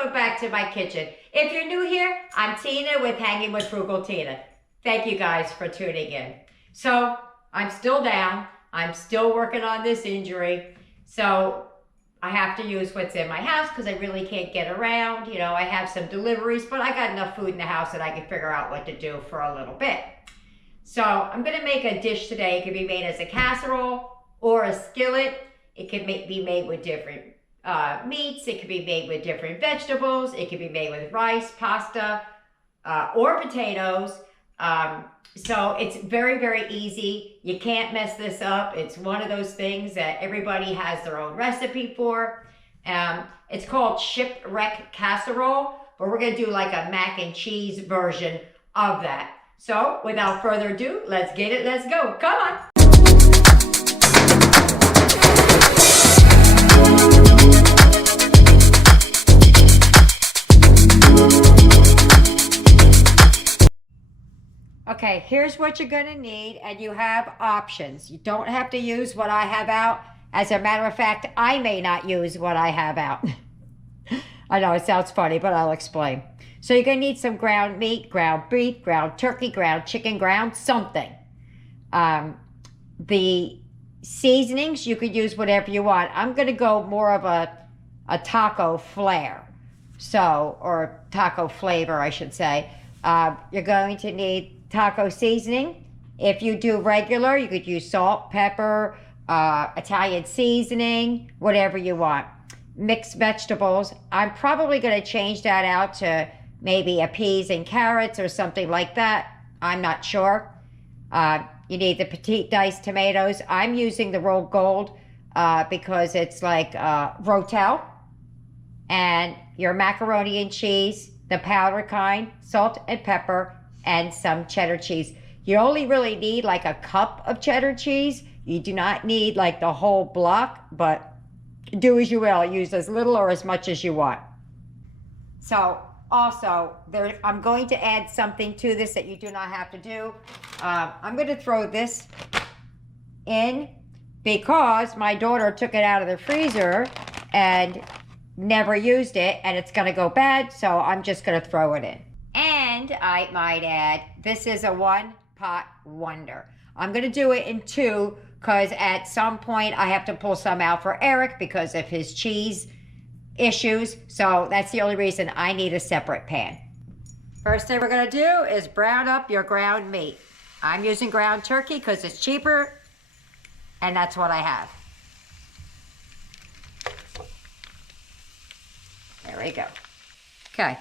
welcome back to my kitchen. If you're new here, I'm Tina with Hanging with Frugal Tina. Thank you guys for tuning in. So, I'm still down. I'm still working on this injury. So, I have to use what's in my house because I really can't get around. You know, I have some deliveries, but I got enough food in the house that I can figure out what to do for a little bit. So, I'm going to make a dish today. It could be made as a casserole or a skillet. It could be made with different meats. It could be made with different vegetables. It could be made with rice, pasta, or potatoes. So it's very, very easy. You can't mess this up. It's one of those things that everybody has their own recipe for. It's called Shipreck casserole, but we're going to do like a mac and cheese version of that. So without further ado, let's get it. Let's go. Come on. Okay, here's what you're going to need, and you have options. You don't have to use what I have out. As a matter of fact, I may not use what I have out. I know it sounds funny, but I'll explain. So you're going to need some ground meat, ground beef, ground turkey, ground chicken, ground something. The seasonings, you could use whatever you want. I'm going to go more of a taco flair. So, or taco flavor, I should say. You're going to need taco seasoning. If you do regular, you could use salt, pepper, Italian seasoning, whatever you want. Mixed vegetables. I'm probably going to change that out to maybe a peas and carrots or something like that. I'm not sure. You need the petite diced tomatoes. I'm using the rolled gold because it's like rotel. And your macaroni and cheese, the powder kind, salt and pepper, and some cheddar cheese. You only really need like a cup of cheddar cheese. You do not need like the whole block, but do as you will. Use as little or as much as you want. So also, I'm going to add something to this that you do not have to do. I'm going to throw this in because my daughter took it out of the freezer and never used it, and it's going to go bad, so I'm just going to throw it in. And I might add, this is a one-pot wonder. I'm going to do it in two because at some point I have to pull some out for Eric because of his cheese issues. So that's the only reason I need a separate pan. First thing we're going to do is brown up your ground meat. I'm using ground turkey because it's cheaper, and that's what I have. There we go. Okay.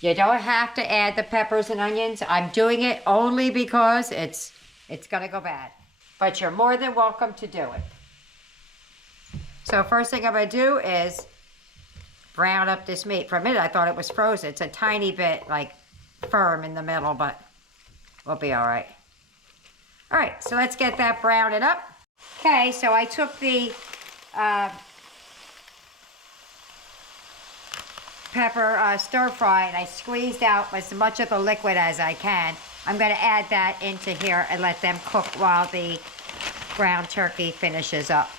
You don't have to add the peppers and onions. I'm doing it only because it's going to go bad. But you're more than welcome to do it. So first thing I'm going to do is brown up this meat. For a minute I thought it was frozen. It's a tiny bit like firm in the middle, but we'll be all right. All right, so let's get that browning up. Okay, so I took the pepper stir fry and I squeezed out as much of the liquid as I can. I'm going to add that into here and let them cook while the ground turkey finishes up.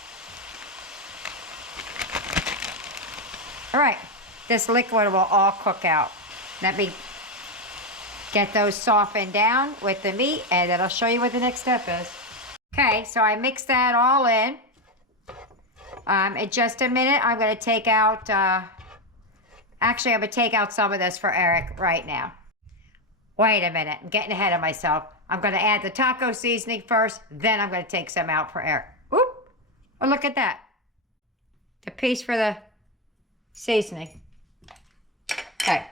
All right, this liquid will all cook out. Let me get those softened down with the meat, and then I'll show you what the next step is. Okay, so I mixed that all in. In just a minute, I'm going to take out actually, I'm going to take out some of this for Eric right now. Wait a minute. I'm getting ahead of myself. I'm going to add the taco seasoning first, then I'm going to take some out for Eric. Oop! Oh, look at that. The piece for the seasoning. Okay.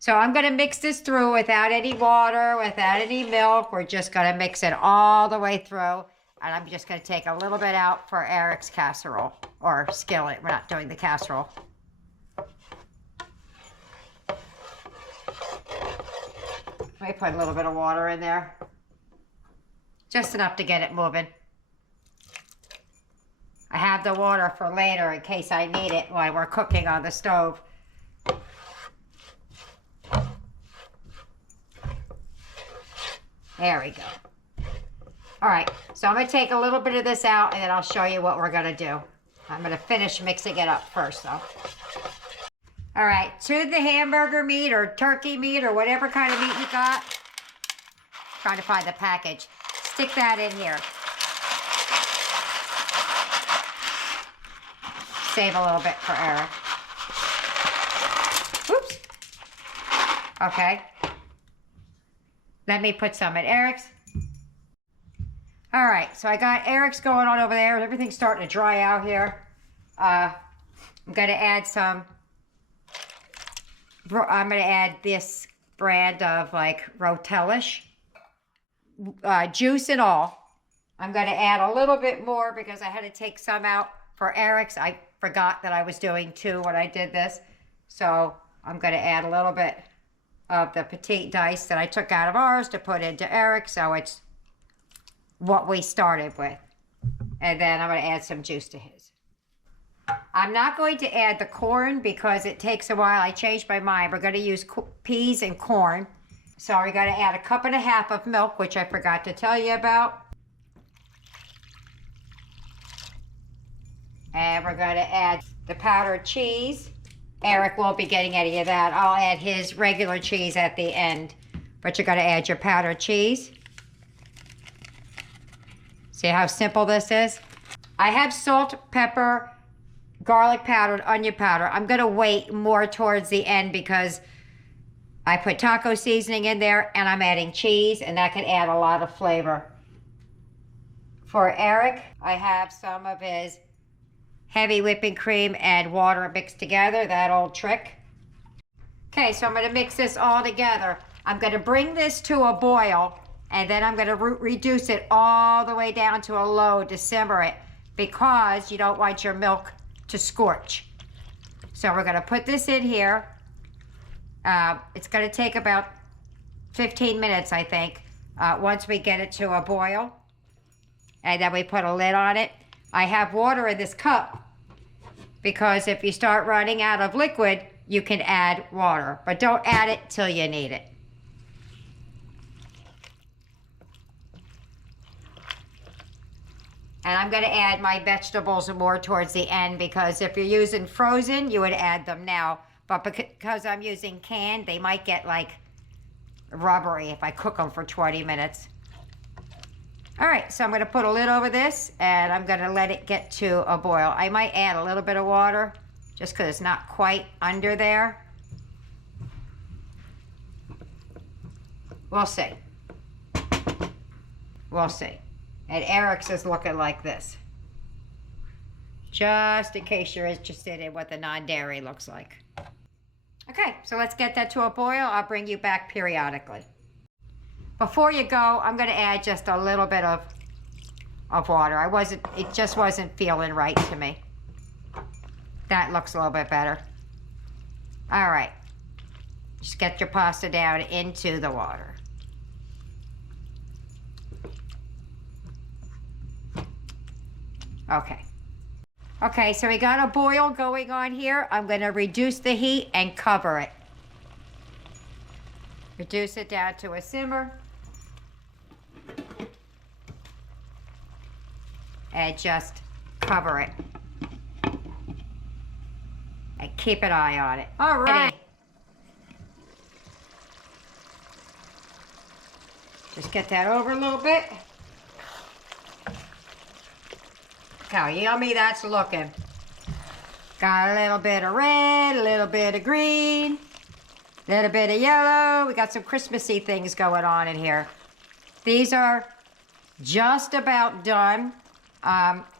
So I'm going to mix this through without any water, without any milk. We're just going to mix it all the way through. And I'm just going to take a little bit out for Eric's casserole or skillet. We're not doing the casserole. Let me put a little bit of water in there. Just enough to get it moving. I have the water for later in case I need it while we're cooking on the stove. There we go. All right, so I'm going to take a little bit of this out and then I'll show you what we're going to do. I'm going to finish mixing it up first though. All right, to the hamburger meat or turkey meat or whatever kind of meat you got. Trying to find the package. Stick that in here. Save a little bit for Eric. Oops. Okay. Let me put some in Eric's. All right, so I got Eric's going on over there. Everything's starting to dry out here. I'm going to add some. I'm going to add this brand of like Rotelish. Juice and all. I'm going to add a little bit more because I had to take some out for Eric's. I forgot that I was doing 2 when I did this. So I'm going to add a little bit of the Appetit dice that I took out of ours to put into Eric's. So it's what we started with. And then I'm going to add some juice to his. I'm not going to add the corn because it takes a while. I changed my mind. We're going to use peas and corn. So we're going to add 1.5 cups of milk, which I forgot to tell you about. And we're going to add the powdered cheese. Eric won't be getting any of that. I'll add his regular cheese at the end. But you're going to add your powdered cheese. See how simple this is? I have salt, pepper, garlic powder, and onion powder. I'm going to wait more towards the end because I put taco seasoning in there and I'm adding cheese, and that can add a lot of flavor. For Eric, I have some of his heavy whipping cream and water mixed together, that old trick. Okay, so I'm going to mix this all together. I'm going to bring this to a boil, and then I'm going to reduce it all the way down to a low to simmer it because you don't want your milk to scorch. So we're going to put this in here. It's going to take about 15 minutes, I think, once we get it to a boil. And then we put a lid on it. I have water in this cup because if you start running out of liquid, you can add water. But don't add it till you need it. And I'm going to add my vegetables more towards the end because if you're using frozen, you would add them now. But because I'm using canned, they might get like rubbery if I cook them for 20 minutes. All right, so I'm going to put a lid over this and I'm going to let it get to a boil. I might add a little bit of water just because it's not quite under there. We'll see. We'll see. And Eric's is looking like this. Just in case you're interested in what the non-dairy looks like. Okay, so let's get that to a boil. I'll bring you back periodically. Before you go, I'm going to add just a little bit of water. It just wasn't feeling right to me. That looks a little bit better. All right. Just get your pasta down into the water. Okay. Okay, so we got a boil going on here. I'm going to reduce the heat and cover it. Reduce it down to a simmer. And just cover it. And keep an eye on it. All right. Just get that over a little bit. Look how yummy that's looking. Got a little bit of red, a little bit of green, a little bit of yellow. We got some Christmassy things going on in here. These are just about done.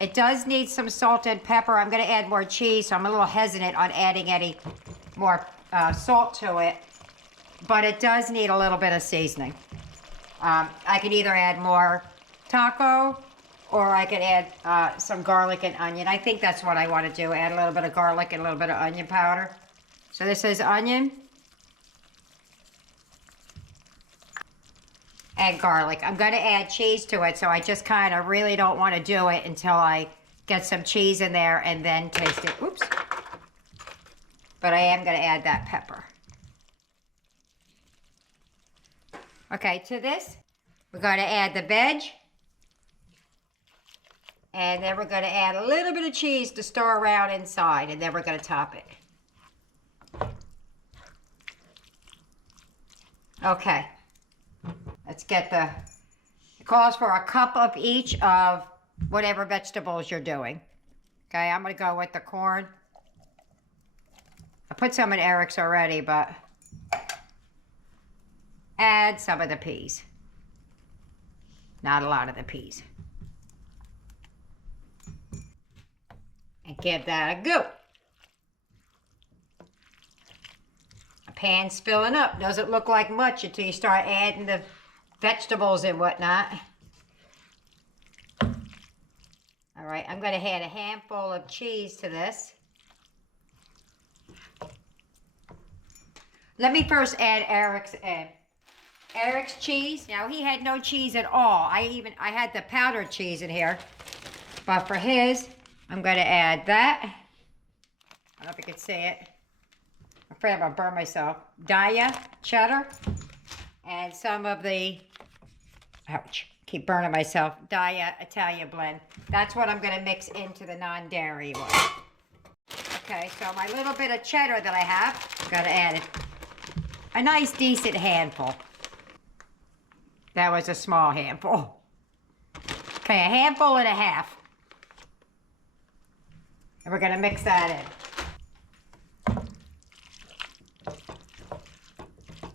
It does need some salt and pepper. I'm going to add more cheese, so I'm a little hesitant on adding any more salt to it. But it does need a little bit of seasoning. I can either add more taco or I could add some garlic and onion. I think that's what I want to do. Add a little bit of garlic and a little bit of onion powder. So this is onion and garlic. I'm going to add cheese to it, so I just kind of really don't want to do it until I get some cheese in there and then taste it. Oops. But I am going to add that pepper. Okay, to this, we're going to add the veg. And then we're going to add a little bit of cheese to stir around inside, and then we're going to top it. Okay. Let's get it calls for a cup of each of whatever vegetables you're doing. Okay, I'm going to go with the corn. I put some in Eric's already, but add some of the peas. Not a lot of the peas. And give that a go. A pan's filling up. Doesn't look like much until you start adding the vegetables and whatnot. All right, I'm going to add a handful of cheese to this. Let me first add Eric's cheese. Now, he had no cheese at all. I had the powdered cheese in here. But for his, I'm going to add that. I don't know if you can see it. I'm afraid I'm going to burn myself. Daya cheddar. And some of the, ouch, keep burning myself. Daya Italian blend. That's what I'm going to mix into the non-dairy one. Okay, so my little bit of cheddar that I have, got to add it. A nice, decent handful. That was a small handful. Okay, a handful and a half. And we're going to mix that in.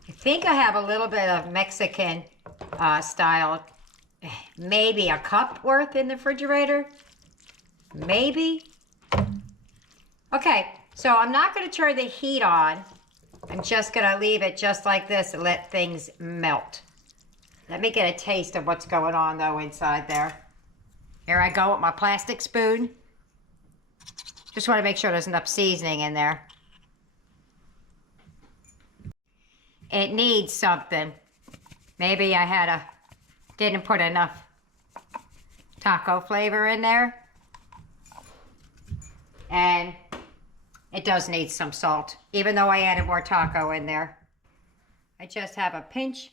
I think I have a little bit of Mexican style, maybe a cup worth in the refrigerator. Maybe. Okay, so I'm not going to turn the heat on. I'm just going to leave it just like this and let things melt. Let me get a taste of what's going on, though, inside there. Here I go with my plastic spoon. Just want to make sure there's enough seasoning in there. It needs something. Maybe I didn't put enough taco flavor in there. And it does need some salt, even though I added more taco in there. I just have a pinch.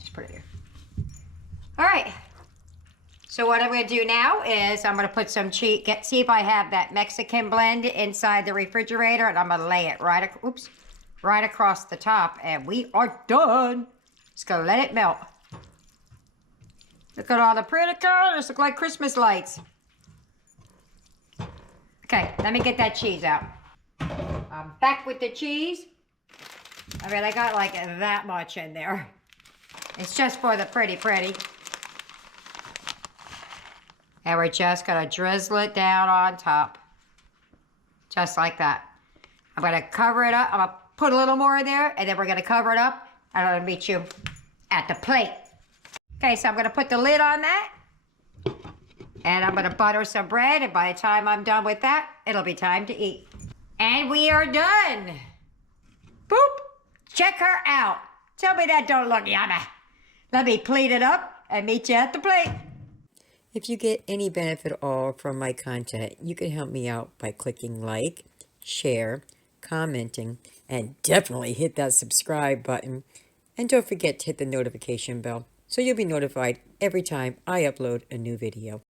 Just put it here. All right. So what I'm going to do now is I'm going to put some cheese, see if I have that Mexican blend inside the refrigerator, and I'm going to lay it right across the top, and we are done. Just going to let it melt. Look at all the pretty colors. Look like Christmas lights. Okay, let me get that cheese out. I'm back with the cheese. I mean, I got like that much in there. It's just for the pretty. And we're just going to drizzle it down on top. Just like that. I'm going to cover it up. I'm going to put a little more in there, and then we're going to cover it up. And I'm going to meet you at the plate. Okay, so I'm going to put the lid on that. And I'm going to butter some bread, and by the time I'm done with that, it'll be time to eat. And we are done. Boop. Check her out. Tell me that don't look yummy. Let me plate it up and meet you at the plate. If you get any benefit at all from my content, you can help me out by clicking like, share, commenting, and definitely hit that subscribe button. And don't forget to hit the notification bell so you'll be notified every time I upload a new video.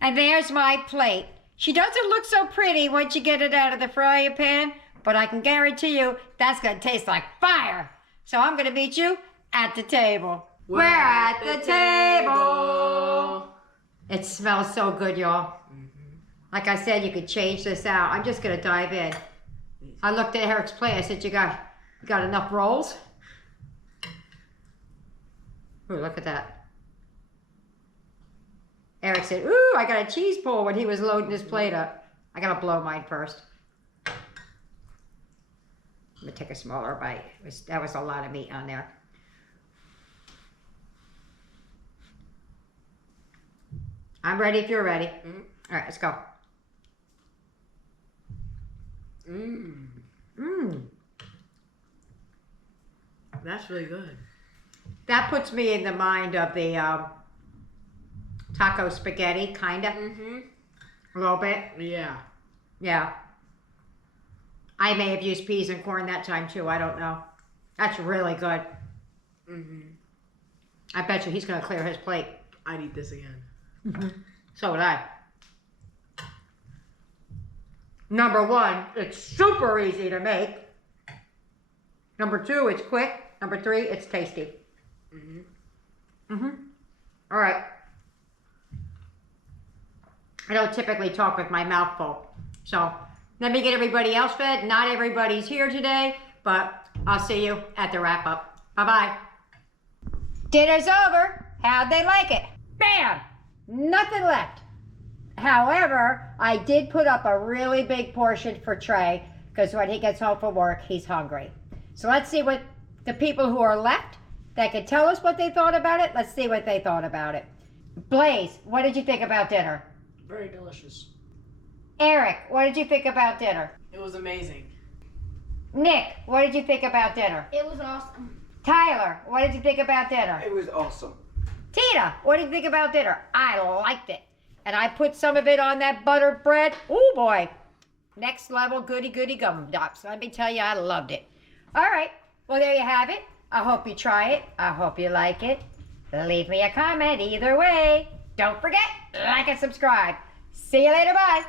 And there's my plate. She doesn't look so pretty once you get it out of the frying pan, but I can guarantee you that's going to taste like fire. So I'm going to meet you at the table. We're at the table. It smells so good, y'all. Like I said, you could change this out. I'm just going to dive in. I looked at Eric's plate. I said, you got enough rolls? Ooh, look at that. Eric said, ooh, I got a cheese pull when he was loading his plate up. I got to blow mine first. I'm going to take a smaller bite. That was a lot of meat on there. I'm ready if you're ready. All right, let's go. That's really good. That puts me in the mind of the taco spaghetti, kind of. A little bit. Yeah. Yeah. I may have used peas and corn that time too. I don't know. That's really good. I bet you he's going to clear his plate. I'd eat this again. So would I. Number one, it's super easy to make. Number 2, it's quick. Number 3, it's tasty. All right. I don't typically talk with my mouth full. So let me get everybody else fed. Not everybody's here today, but I'll see you at the wrap up. Bye-bye. Dinner's over. How'd they like it? Bam! Nothing left. However, I did put up a really big portion for Trey because when he gets home from work, he's hungry. So let's see what the people who are left that can tell us what they thought about it. Let's see what they thought about it. Blaze, what did you think about dinner? Very delicious. Eric, what did you think about dinner? It was amazing. Nick, what did you think about dinner? It was awesome. Tyler, what did you think about dinner? It was awesome. Tina, what did you think about dinner? I liked it. And I put some of it on that buttered bread. Oh boy. Next level goody goody gum drops. Let me tell you, I loved it. All right. Well, there you have it. I hope you try it. I hope you like it. Leave me a comment either way. Don't forget, like and subscribe. See you later. Bye.